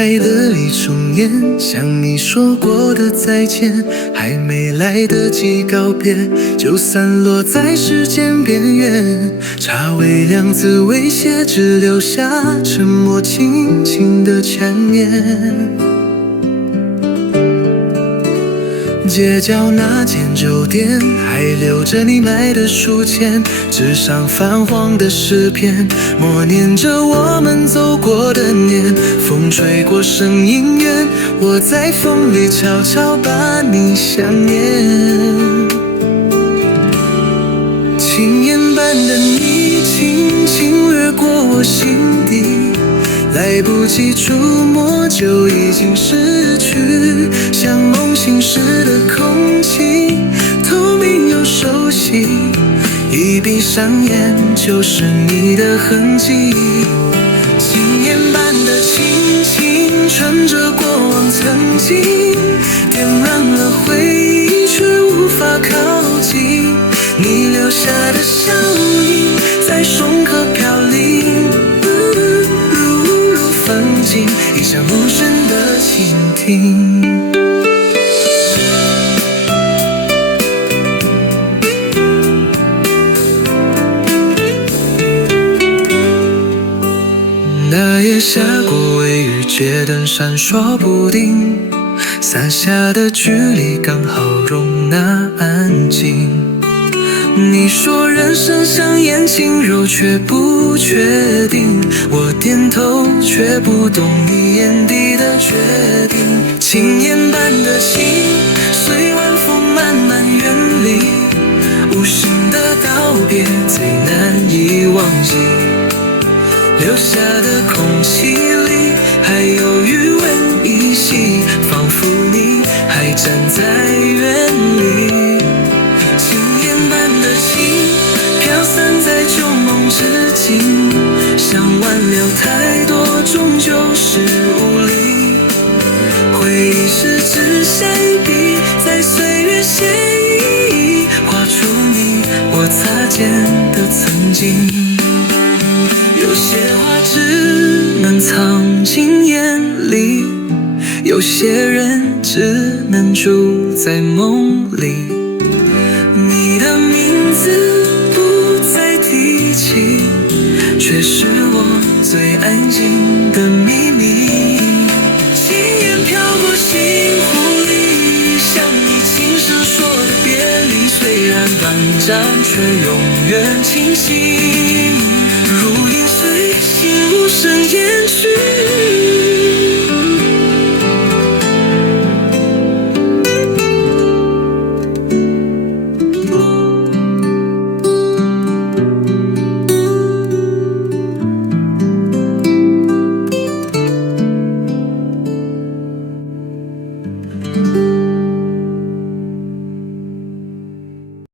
海的里重演，像你说过的再见，还没来得及告别，就散落在时间边缘。茶微凉，滋味些，只留下沉默，轻轻的缠绵。街角那间酒店，还留着你买的书签，纸上泛黄的诗篇，默念着我们走过的年。风吹过声音远，我在风里悄悄把你想念。轻烟般的你，轻轻掠过我心底，来不及触摸就已经失去，像梦醒时的空气，透明又熟悉，一闭上眼就是你的痕迹。轻烟般的轻轻穿着过往曾经，点燃了回忆却无法靠近，你留下的笑意在松河飘零，一向无声的倾听。那夜下过微雨，街灯闪烁不定，洒下的距离刚好容纳安静。你说人生像眼睛肉，却不确定，我点头却不懂你眼底的决定。轻烟般的情，随晚风慢慢远离，无声的道别最难以忘记，留下的空气里还有余温依稀，仿佛你还站在原里。飘散在旧梦之境，想挽留太多，终究是无力。回忆是只下一笔，在岁月写意，画出你我擦肩的曾经。有些话只能藏进眼里，有些人只能住在梦里。你的名字却是我最安静的秘密。轻烟飘过心湖里，像你轻声说的别离，虽然短暂却永远清晰，如影随形无声延续。